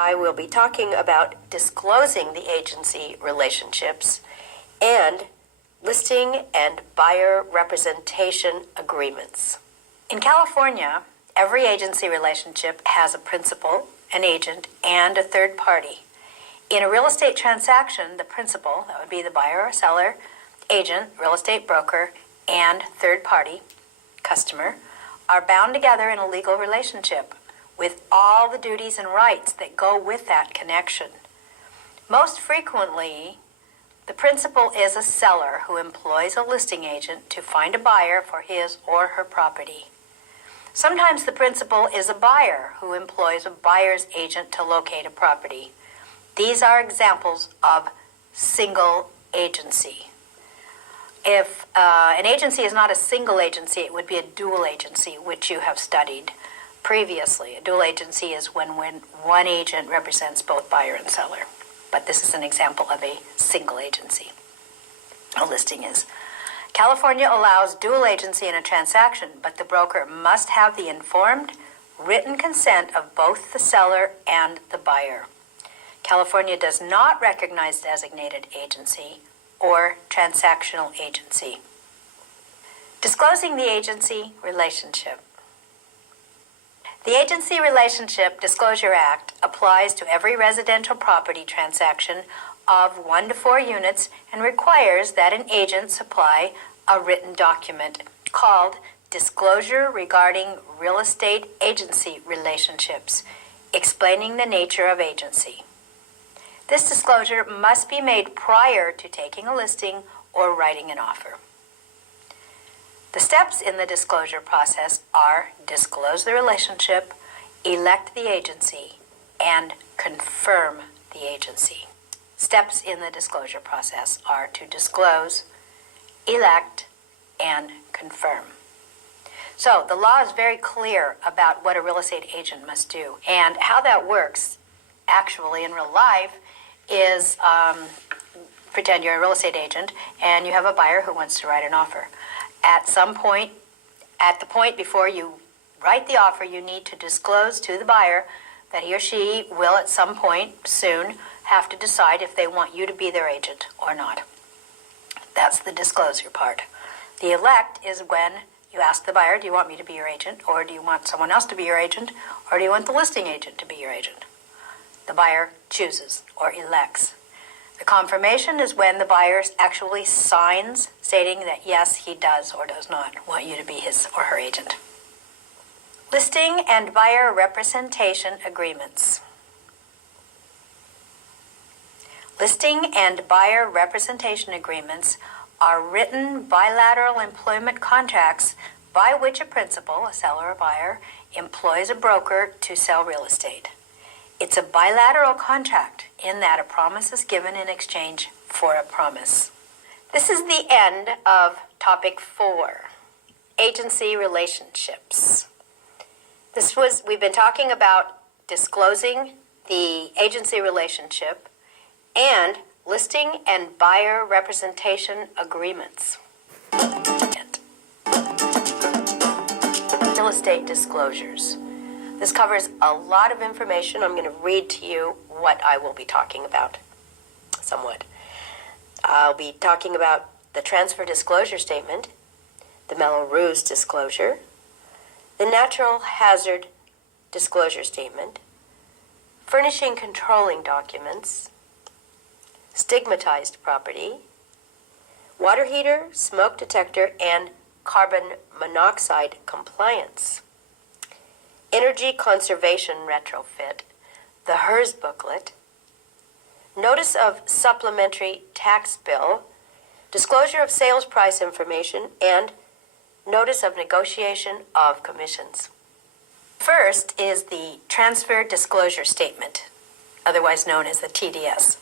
I will be talking about disclosing the agency relationships and listing and buyer representation agreements. In California, every agency relationship has a principal, an agent, and a third party. In a real estate transaction, the principal, that would be the buyer or seller, agent, real estate broker, and third party, customer, are bound together in a legal relationship with all the duties and rights that go with that connection. Most frequently, the principal is a seller who employs a listing agent to find a buyer for his or her property. Sometimes the principal is a buyer who employs a buyer's agent to locate a property. These are examples of single agency. If an agency is not a single agency, it would be a dual agency, which you have studied previously. A dual agency is when one agent represents both buyer and seller. But this is an example of a single agency. A listing is. California allows dual agency in a transaction, but the broker must have the informed, written consent of both the seller and the buyer. California does not recognize designated agency or transactional agency. Disclosing the agency relationship. The Agency Relationship Disclosure Act applies to every residential property transaction of 1 to 4 units and requires that an agent supply a written document called Disclosure Regarding Real Estate Agency Relationships, explaining the nature of agency. This disclosure must be made prior to taking a listing or writing an offer. The steps in the disclosure process are disclose the relationship, elect the agency, and confirm the agency. Steps in the disclosure process are to disclose, elect, and confirm. So the law is very clear about what a real estate agent must do. And how that works actually in real life is pretend you're a real estate agent and you have a buyer who wants to write an offer. At some point, at the point before you write the offer, you need to disclose to the buyer that he or she will at some point soon have to decide if they want you to be their agent or not. That's the disclosure part. The elect is when you ask the buyer, do you want me to be your agent, or do you want someone else to be your agent, or do you want the listing agent to be your agent? The buyer chooses or elects. The confirmation is when the buyer actually signs stating that yes, he does or does not want you to be his or her agent. Listing and buyer representation agreements. Listing and buyer representation agreements are written bilateral employment contracts by which a principal, a seller or buyer, employs a broker to sell real estate. It's a bilateral contract in that a promise is given in exchange for a promise. This is the end of topic 4, agency relationships. We've been talking about disclosing the agency relationship and listing and buyer representation agreements. Real estate disclosures. This covers a lot of information. I'm going to read to you what I will be talking about, somewhat. I'll be talking about the transfer disclosure statement, the Mello-Roos disclosure, the natural hazard disclosure statement, furnishing controlling documents, stigmatized property, water heater, smoke detector, and carbon monoxide compliance, energy conservation retrofit, the HERS booklet, notice of supplementary tax bill, disclosure of sales price information, and notice of negotiation of commissions. First is the transfer disclosure statement, otherwise known as the TDS.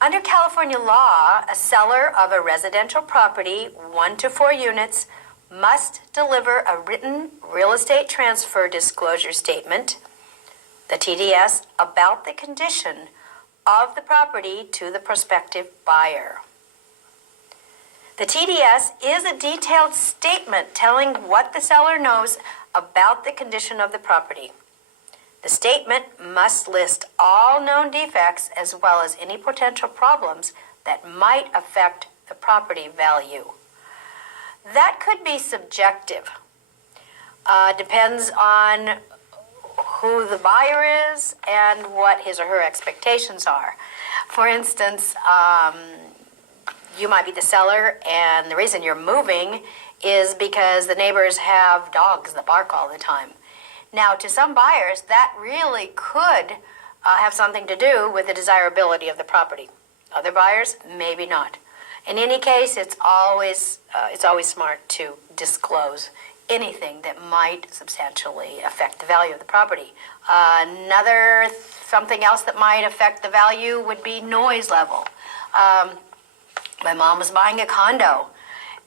Under California law, a seller of a residential property, 1 to 4 units, must deliver a written real estate transfer disclosure statement, the TDS, about the condition of the property to the prospective buyer. The TDS is a detailed statement telling what the seller knows about the condition of the property. The statement must list all known defects as well as any potential problems that might affect the property value. That could be subjective. Depends on who the buyer is and what his or her expectations are. For instance, you might be the seller, and the reason you're moving is because the neighbors have dogs that bark all the time. Now, to some buyers, that really could have something to do with the desirability of the property. Other buyers, maybe not. In any case, it's always smart to disclose anything that might substantially affect the value of the property. Something else that might affect the value would be noise level. My mom was buying a condo,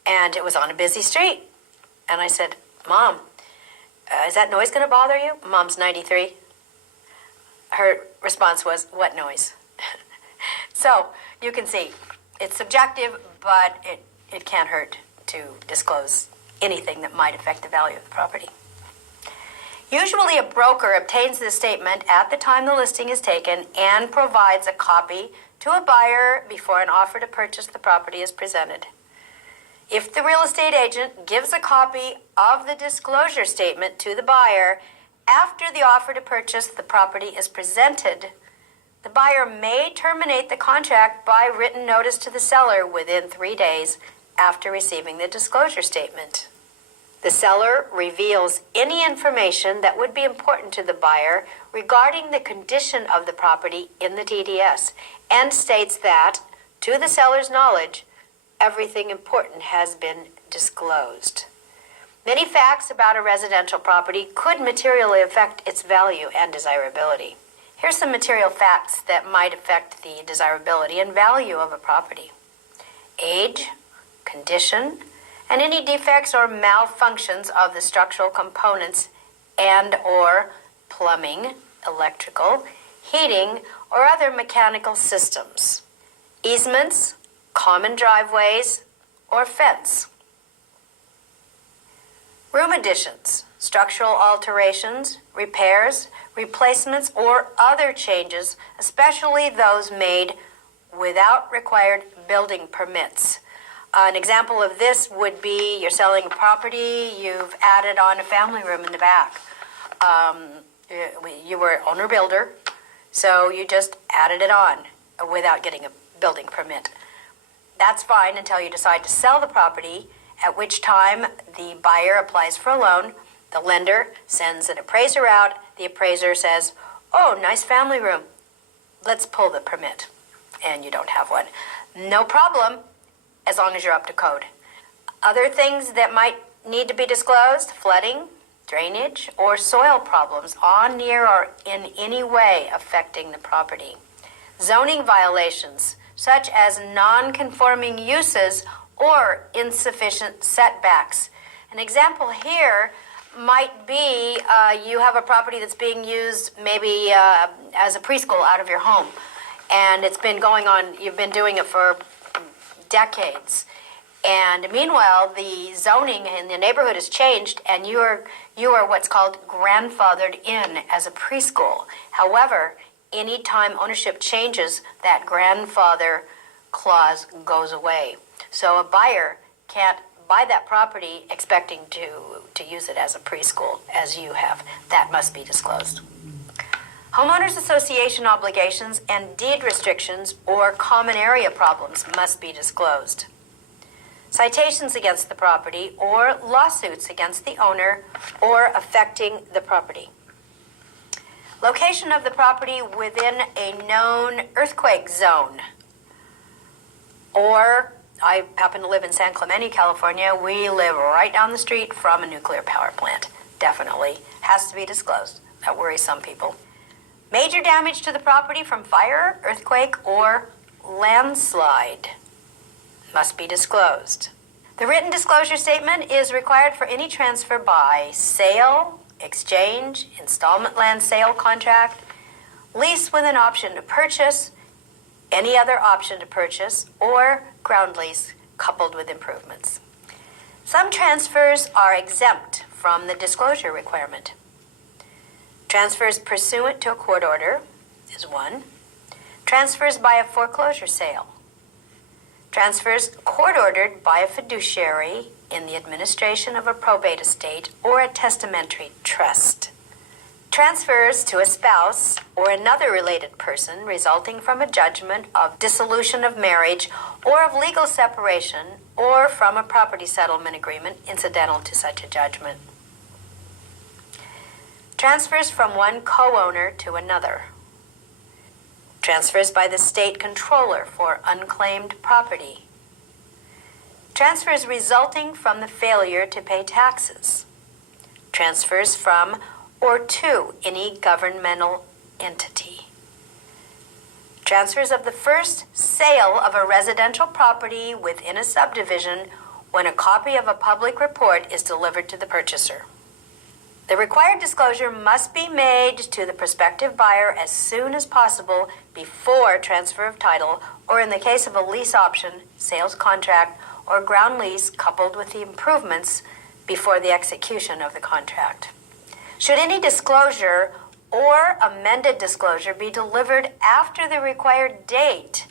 and it was on a busy street. And I said, "Mom, is that noise going to bother you?" Mom's 93. Her response was, "What noise?" So you can see, it's subjective, but it can't hurt to disclose anything that might affect the value of the property. Usually a broker obtains this statement at the time the listing is taken and provides a copy to a buyer before an offer to purchase the property is presented. If the real estate agent gives a copy of the disclosure statement to the buyer after the offer to purchase the property is presented, the buyer may terminate the contract by written notice to the seller within 3 days after receiving the disclosure statement. The seller reveals any information that would be important to the buyer regarding the condition of the property in the TDS and states that, to the seller's knowledge, everything important has been disclosed. Many facts about a residential property could materially affect its value and desirability. Here's some material facts that might affect the desirability and value of a property: age, condition, and any defects or malfunctions of the structural components and/or plumbing, electrical, heating, or other mechanical systems, easements, common driveways, or fence. Room additions, structural alterations, repairs, replacements, or other changes, especially those made without required building permits. An example of this would be you're selling a property, you've added on a family room in the back. You were owner-builder, so you just added it on without getting a building permit. That's fine until you decide to sell the property, at which time the buyer applies for a loan, the lender sends an appraiser out, the appraiser says, "Oh, nice family room, let's pull the permit," and you don't have one. No problem, as long as you're up to code. Other things that might need to be disclosed: flooding, drainage, or soil problems on, near, or in any way affecting the property. Zoning violations, such as non-conforming uses or insufficient setbacks. An example here might be you have a property that's being used maybe as a preschool out of your home, and it's been going on, you've been doing it for decades. And meanwhile, the zoning in the neighborhood has changed, and you are what's called grandfathered in as a preschool. However, anytime ownership changes, that grandfather clause goes away. So a buyer can't buy that property expecting to use it as a preschool, as you have. That must be disclosed. Homeowners association obligations and deed restrictions or common area problems must be disclosed. Citations against the property or lawsuits against the owner or affecting the property. Location of the property within a known earthquake zone. Or, I happen to live in San Clemente, California. We live right down the street from a nuclear power plant. Definitely has to be disclosed. That worries some people. Major damage to the property from fire, earthquake, or landslide must be disclosed. The written disclosure statement is required for any transfer by sale, exchange, installment land sale contract, lease with an option to purchase, any other option to purchase, or ground lease coupled with improvements. Some transfers are exempt from the disclosure requirement. Transfers pursuant to a court order is one. Transfers by a foreclosure sale. Transfers court-ordered by a fiduciary in the administration of a probate estate or a testamentary trust. Transfers to a spouse or another related person resulting from a judgment of dissolution of marriage or of legal separation or from a property settlement agreement incidental to such a judgment. Transfers from one co-owner to another. Transfers by the state controller for unclaimed property. Transfers resulting from the failure to pay taxes. Transfers from or to any governmental entity. Transfers of the first sale of a residential property within a subdivision when a copy of a public report is delivered to the purchaser. The required disclosure must be made to the prospective buyer as soon as possible before transfer of title, or in the case of a lease option, sales contract, or ground lease coupled with the improvements before the execution of the contract. Should any disclosure or amended disclosure be delivered after the required date,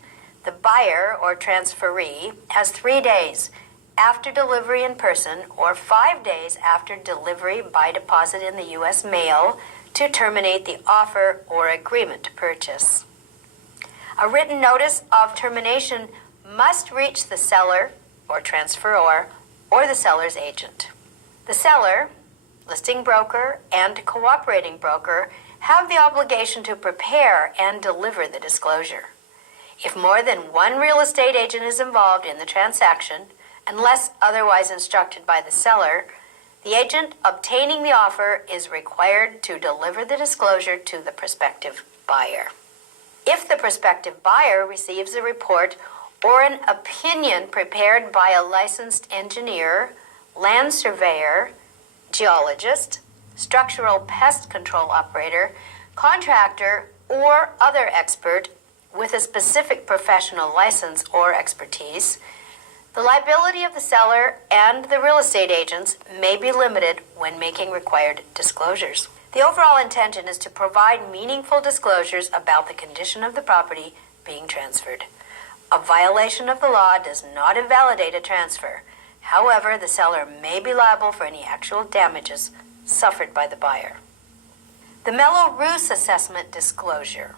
the buyer or transferee has 3 days after delivery in person or 5 days after delivery by deposit in the U.S. mail to terminate the offer or agreement to purchase. A written notice of termination must reach the seller or transferor or the seller's agent. The seller, listing broker, and cooperating broker have the obligation to prepare and deliver the disclosure. If more than one real estate agent is involved in the transaction, unless otherwise instructed by the seller, the agent obtaining the offer is required to deliver the disclosure to the prospective buyer. If the prospective buyer receives a report or an opinion prepared by a licensed engineer, land surveyor, geologist, structural pest control operator, contractor, or other expert with a specific professional license or expertise, the liability of the seller and the real estate agents may be limited when making required disclosures. The overall intention is to provide meaningful disclosures about the condition of the property being transferred. A violation of the law does not invalidate a transfer. However, the seller may be liable for any actual damages suffered by the buyer. The Mello-Roos assessment disclosure.